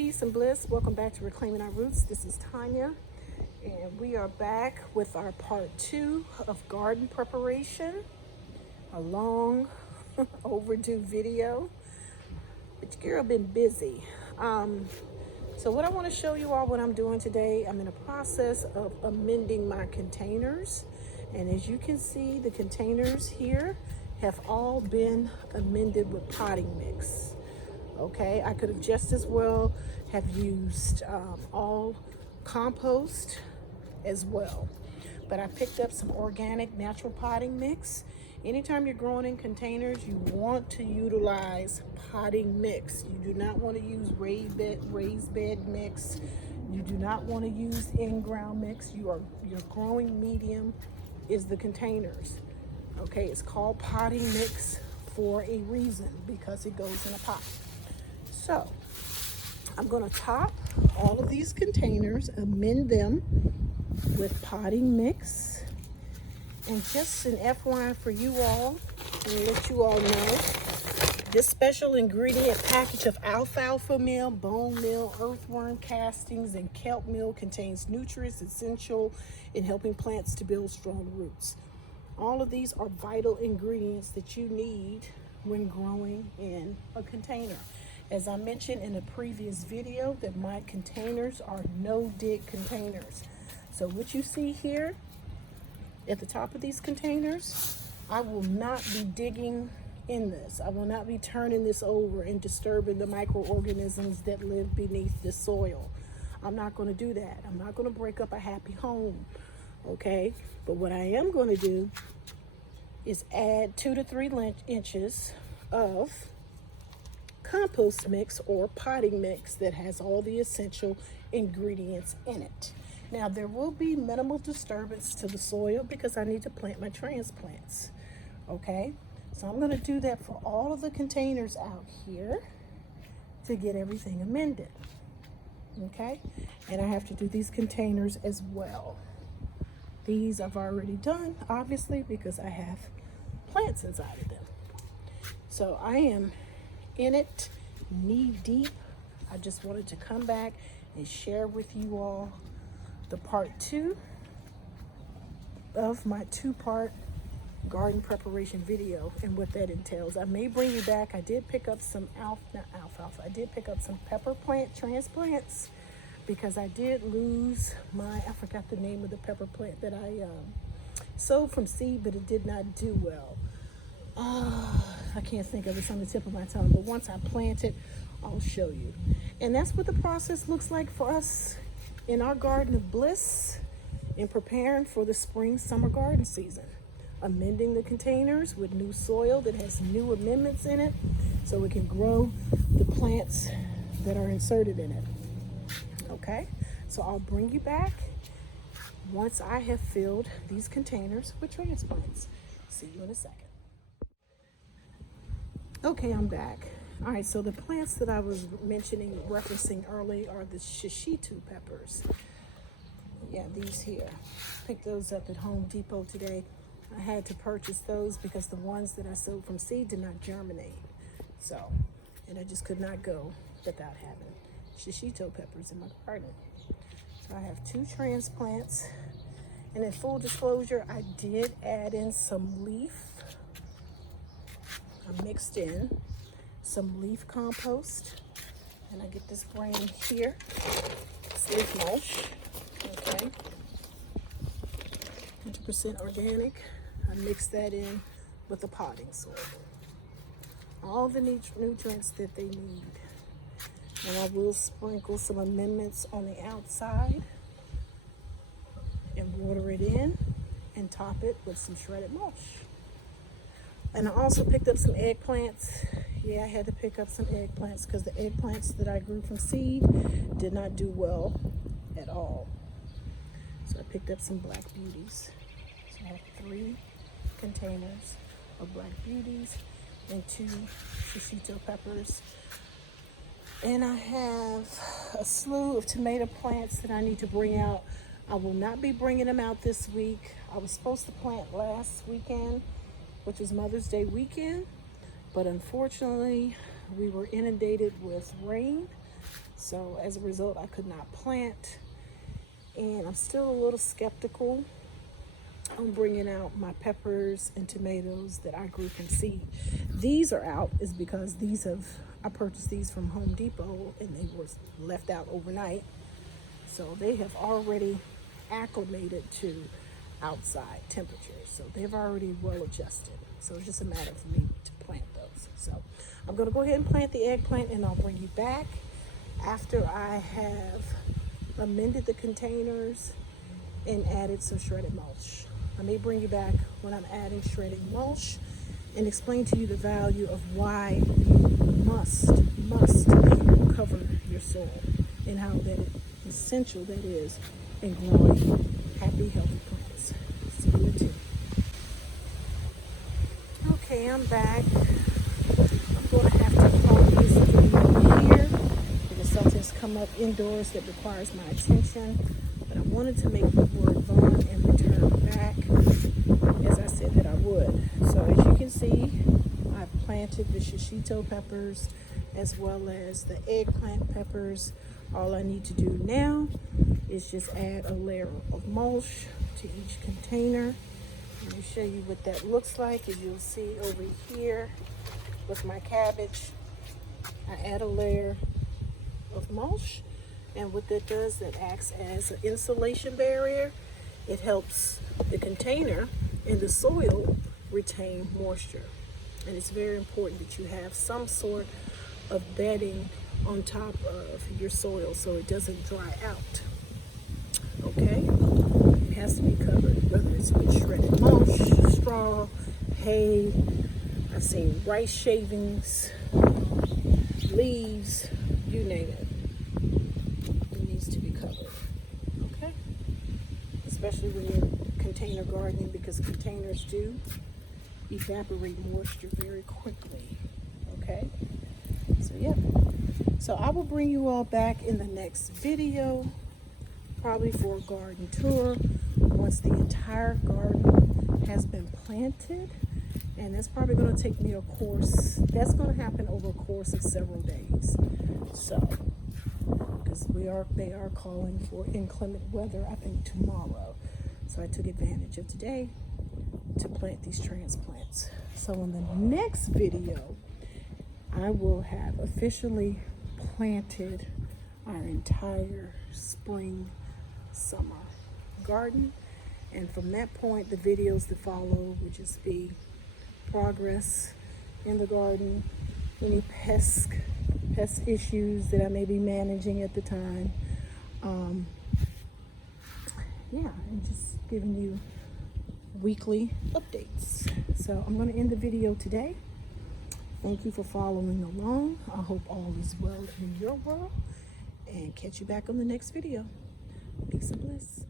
Peace and bliss. Welcome back to Reclaiming Our Roots. This is Tanya, and we are back with our part 2 of garden preparation. A long overdue video, but your girl been busy. So what I want to show you all what I'm doing today, I'm in a process of amending my containers. And as you can see, the containers here have all been amended with potting mix. Okay, I could have just as well have used all compost as well. But I picked up some organic natural potting mix. Anytime you're growing in containers, you want to utilize potting mix. You do not want to use raised bed mix. You do not want to use in-ground mix. Your growing medium is the containers. Okay, it's called potting mix for a reason, because it goes in a pot. So I'm going to top all of these containers, amend them with potting mix. And just an FYI for you all, and let you all know, this special ingredient package of alfalfa meal, bone meal, earthworm castings, and kelp meal contains nutrients essential in helping plants to build strong roots. All of these are vital ingredients that you need when growing in a container. As I mentioned in a previous video, that my containers are no-dig containers. So what you see here at the top of these containers, I will not be digging in this. I will not be turning this over and disturbing the microorganisms that live beneath the soil. I'm not going to do that. I'm not going to break up a happy home, okay? But what I am going to do is add 2 to 3 inches of compost mix or potting mix that has all the essential ingredients in it. Now, there will be minimal disturbance to the soil because I need to plant my transplants, okay? So I'm going to do that for all of the containers out here to get everything amended, okay? And I have to do these containers as well. These I've already done, obviously, because I have plants inside of them. So I am in it knee deep. I just wanted to come back and share with you all the part 2 of my 2-part garden preparation video and what that entails. I may bring you back. I did pick up some I did pick up some pepper plant transplants because I did lose I forgot the name of the pepper plant that I sowed from seed, but it did not do well. I can't think of it. It's on the tip of my tongue, but once I plant it, I'll show you. And that's what the process looks like for us in our garden of bliss in preparing for the spring summer garden season. Amending the containers with new soil that has new amendments in it so we can grow the plants that are inserted in it. Okay, so I'll bring you back once I have filled these containers with transplants. See you in a second. Okay, I'm back. All right, so the plants that I was referencing earlier are the shishito peppers. Yeah, these here. Picked those up at Home Depot today. I had to purchase those because the ones that I sowed from seed did not germinate. So, and I just could not go without having shishito peppers in my garden. So I have 2 transplants. And in full disclosure, I did add in some leaf. I mixed in some leaf compost, and I get this brand here. It's leaf mulch, okay, 100% organic. I mixed that in with the potting soil, all the nutrients that they need. And I will sprinkle some amendments on the outside and water it in and top it with some shredded mulch. And I also picked up some eggplants. Yeah, I had to pick up some eggplants because the eggplants that I grew from seed did not do well at all. So I picked up some black beauties. So I have 3 containers of black beauties and 2 shishito peppers. And I have a slew of tomato plants that I need to bring out. I will not be bringing them out this week. I was supposed to plant last weekend, which was Mother's Day weekend, but unfortunately we were inundated with rain, So as a result, I could not plant, and I'm still a little skeptical on bringing out my peppers and tomatoes that I grew from seed. These are out is because I purchased these from Home Depot and they were left out overnight. So they have already acclimated to outside temperatures. So they've already well adjusted. So it's just a matter for me to plant those. So I'm going to go ahead and plant the eggplant, and I'll bring you back after I have amended the containers and added some shredded mulch. I may bring you back when I'm adding shredded mulch and explain to you the value of why you must cover your soil and how essential that is in growing happy, healthy plants. See you in 2. Okay, I'm back. I'm going to have to focus here because something's come up indoors that requires my attention. But I wanted to make the word Vaughn and return back as I said that I would. So as you can see, I've planted the shishito peppers as well as the eggplant peppers. All I need to do now is just add a layer of mulch to each container. Let me show you what that looks like. As you'll see over here with my cabbage, I add a layer of mulch, and what that does, that acts as an insulation barrier. It helps the container and the soil retain moisture, and it's very important that you have some sort of bedding on top of your soil so it doesn't dry out. Okay, it has to be covered, whether it's with shredded mulch, straw, hay. I've seen rice shavings, leaves, you name it. It needs to be covered. Okay, especially when you're container gardening, because containers do evaporate moisture very quickly. Okay, so yeah. So I will bring you all back in the next video, probably for a garden tour, once the entire garden has been planted. And that's probably going to take me a course. That's going to happen over a course of several days. So, because they are calling for inclement weather, I think tomorrow. So I took advantage of today to plant these transplants. So in the next video, I will have officially planted our entire spring, summer garden. And from that point, the videos that follow would just be progress in the garden, any pest issues that I may be managing at the time. And just giving you weekly updates. So I'm going to end the video today. Thank you for following along. I hope all is well in your world, and catch you back on the next video. Peace and bliss.